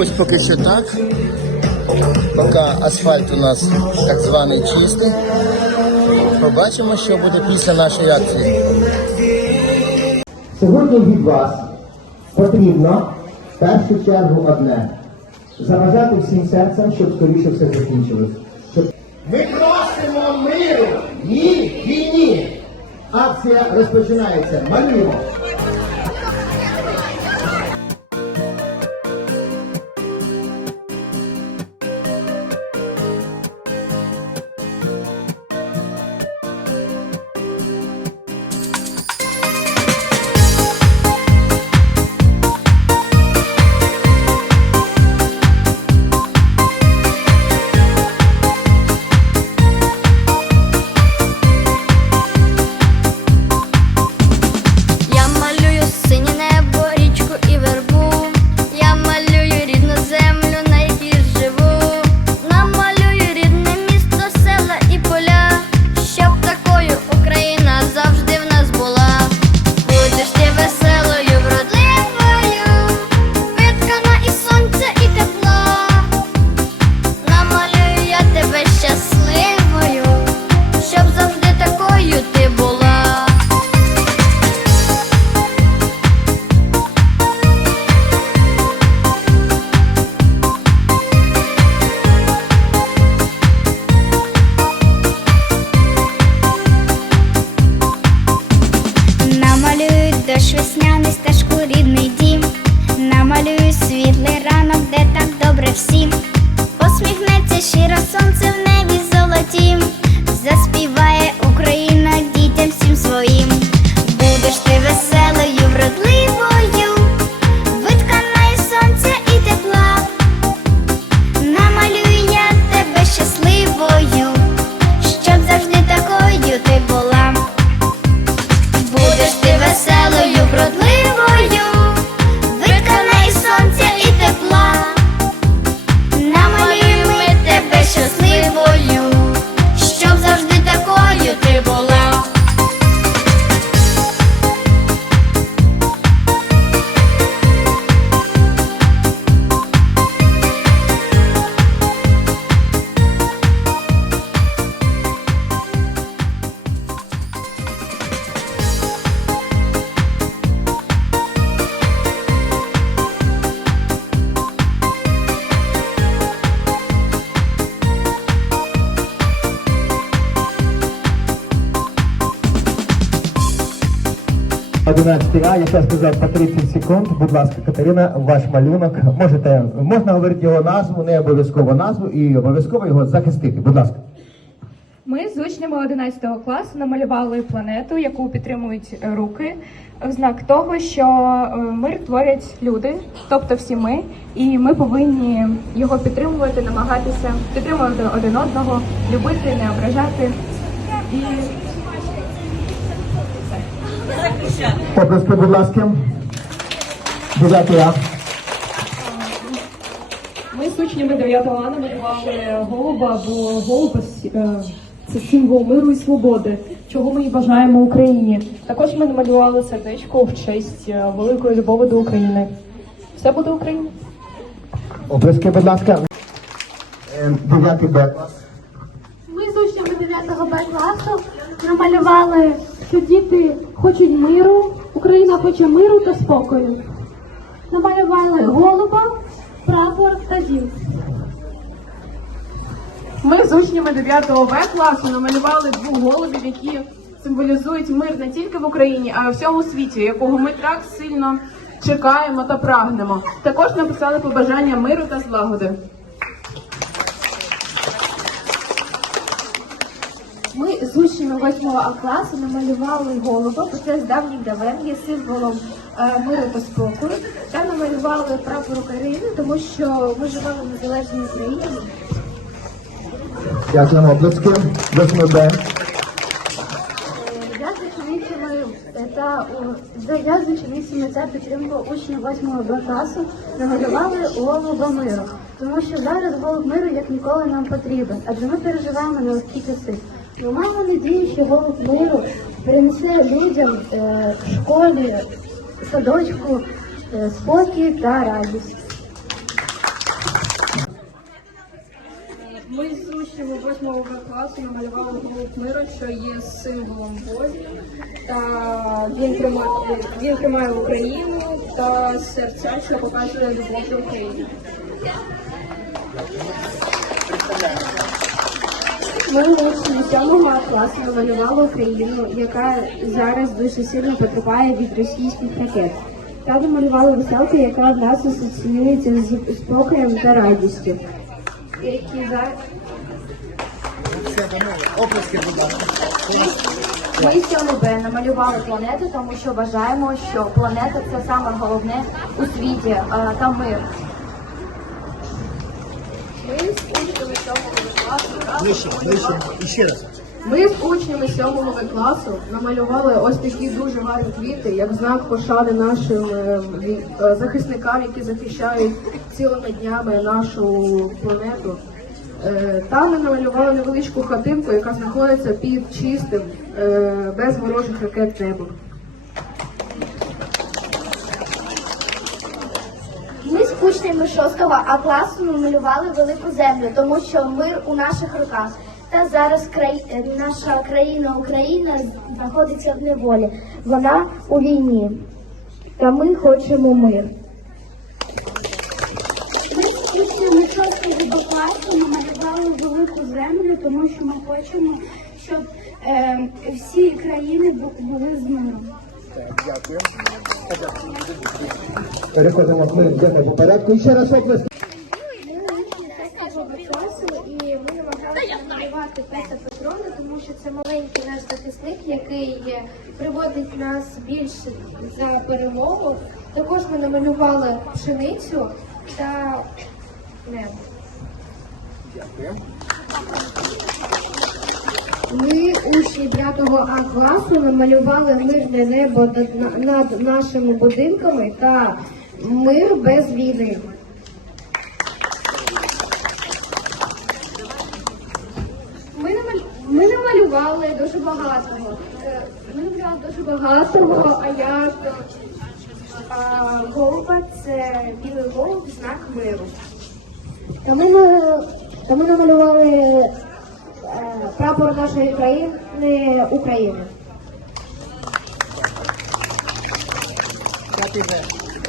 Ось поки що так. Поки асфальт у нас так званий чистий. Побачимо, що буде після нашої акції. Сьогодні від вас потрібно в першу чергу одне. Заважати всім серцем, щоб скоріше все закінчилось. Щоб... Ми просимо миру! Ні, війні! Акція розпочинається. Малюємо! 11 А, я зараз сказав, по 30 секунд. Будь ласка, Катерина, ваш малюнок. Можете можна говорити його назву, не обов'язково назву і обов'язково його захистити. Будь ласка. Ми з учнями 11 класу намалювали планету, яку підтримують руки, в знак того, що е, мир творять люди, тобто всі ми, і ми повинні його підтримувати, намагатися підтримувати один одного, любити, не ображати і. Оплески, будь ласка. А. ми з учнями 9 А намалювали голуба, бо голуб е, це символ миру і свободи, чого ми і бажаємо Україні. Також ми намалювали сердечко в честь е, великої любові до України. Все буде Україна. Оплески, будь ласка. Е, Дев'ятий Б. Ми з учнями 9 Б класу намалювали, що діти хочуть миру, Україна хоче миру та спокою. Намалювали голуба, прапор та дім. Ми з учнями 9 В класу намалювали двох голубів, які символізують мир не тільки в Україні, а й у всьому світі, якого ми так сильно чекаємо та прагнемо. Також написали побажання миру та злагоди. Ми з учнями 8 А класу намалювали голуба, бо це з давніх давен є символом е, миру та спокою. Та намалювали прапор України, тому що ми живемо в незалежній Україні. Дякуємо. Восьмий Б. Я з ученицями та я з ученицями та підтримка учнів 8 Б класу намалювали голуба миру, тому що зараз голуб миру як ніколи нам потрібен, адже ми переживаємо нелегкі часи. Ми маємо надію, що голос миру принесе людям е, в школі, садочку е, спокій та радість. Ми з учнями 8 класу намалювали голуб миру, що є символом волі. Та він тримає, він тримає Україну та серця, що показує любов до України. Ми учні сьомого класу намалювали Україну, яка зараз дуже сильно потерпає від російських ракет. Та намалювали веселку, яка в нас асоціюється з спокоєм та радістю. Які зараз Ми з 7 Б намалювали планету, тому що вважаємо, що планета це саме головне у світі та мир. Ми з учнями 7 класу Ближче, ближче. І ще раз. Ми з учнями 7 класу намалювали ось такі дуже гарні квіти, як знак пошани нашим е, е, захисникам, які захищають цілими днями нашу планету. Е, Там ми намалювали невеличку хатинку, яка знаходиться під чистим, без ворожих ракет небом. Ми учнями 6 А класу намалювали велику землю, тому що мир у наших руках. Та зараз край... е, наша країна Україна знаходиться в неволі. Вона у війні. Та ми хочемо мир. Ми з учнями 6 класу намалювали велику землю, тому що ми хочемо, щоб е, всі країни були з миром. Переходимо, йдемо по порядку. І ще раз оплески. і ми намагалися намалювати Петра Петрона, тому що це маленький наш захисник, який приводить нас більше за перемогу. Також ми намалювали пшеницю та небо. Ми учні 5 А класу намалювали мирне небо над, нашими будинками та мир без війни. Ми, намалювали дуже багатого. Е, Ми намалювали дуже багатого, а а, голуба це білий голуб, знак миру. Та ми, та ми намалювали прапор нашої країни України.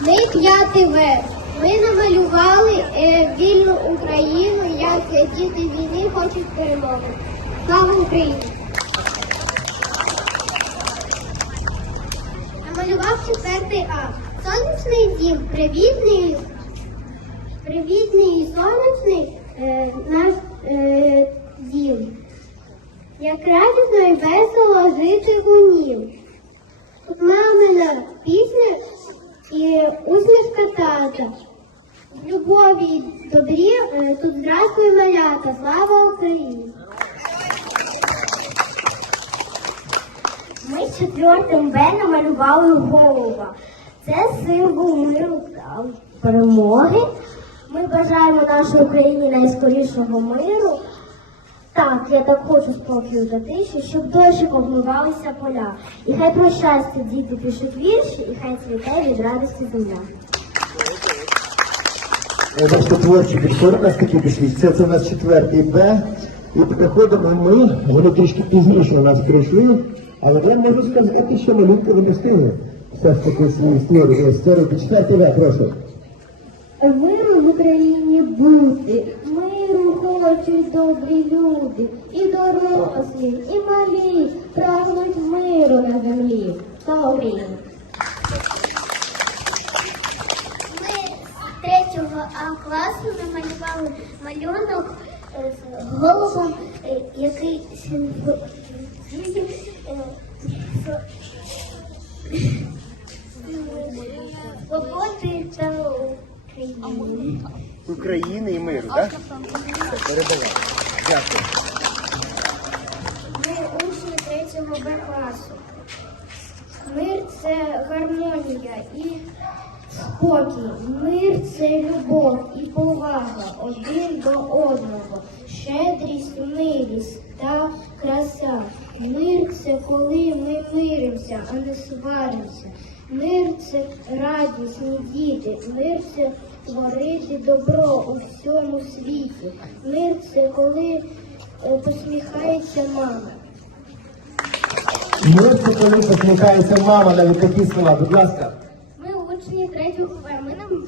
Ми п'ятий В. Ми намалювали е, вільну Україну, як діти війни хочуть перемоги. Слава Україні! Намалював четвертий А. Сонячний дім, привітний, привітний і сонячний е, наш е, дім. Як радісно і весело жити у. Тут мамина пісня і усмішка тата. Любові й добрі е, тут здравствуй малята. Слава Україні! Ми четвертим Б намалювали голуба. Це символ миру перемоги. Ми бажаємо нашій Україні найскорішого миру. Так, я так хочу спокою та тиші, щоб дощик обмивалися поля. І хай про щастя діти пишуть вірші, і хай цвіте від радості земля. Бачите, творчі підходи у нас такі пішли. Це, це у нас четвертий Б. І приходимо ми, вони трішки пізніше у нас прийшли, але я можу сказати, що малюнки ви не встигли. Все ж таки свої. Створювати четвертий В, прошу. Миру в Україні бути, миру хочуть добрі люди, і дорослі, і малі прагнуть миру на землі. Україні! Ми з третього класу намалювали малюнок е, з голубом, е, який символізує е, свободи та України. України і миру, так? Перебувай. Дякую. Ми учні третього Б класу. Мир це гармонія і спокій. Мир це любов і повага один до одного, щедрість, милість та краса. Мир це коли ми миримося, а не сваримося. Мир це радісні діти, мир це творити добро у всьому світі. Мир це коли посміхається мама. Ми це коли посміхається мама, навіть такі слова, будь ласка. Ми учні третього Б.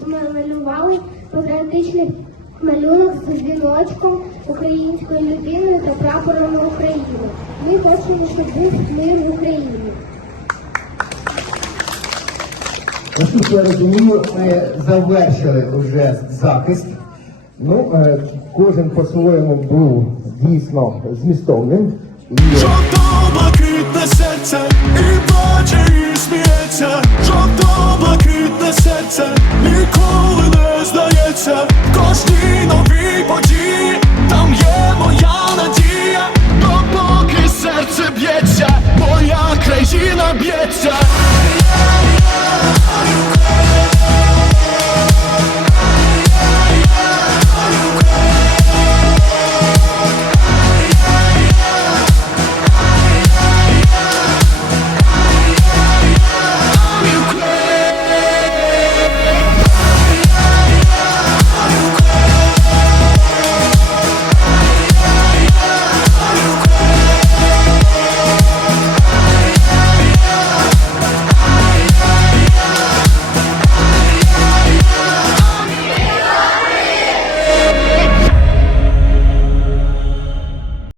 Ми намалювали патріотичний малюнок з дзвіночком, українською людиною та прапором України. Ми хочемо, щоб був мир в Україні. Наскільки я розумію, ми завершили вже захист. Ну, е, Кожен по-своєму був дійсно змістовним. Жовто-блакитне серце, і плаче, і сміється, жовто-блакитне серце, ніколи не здається, кожній нові події, там є моя надія, но поки серце б'ється, моя країна б'ється.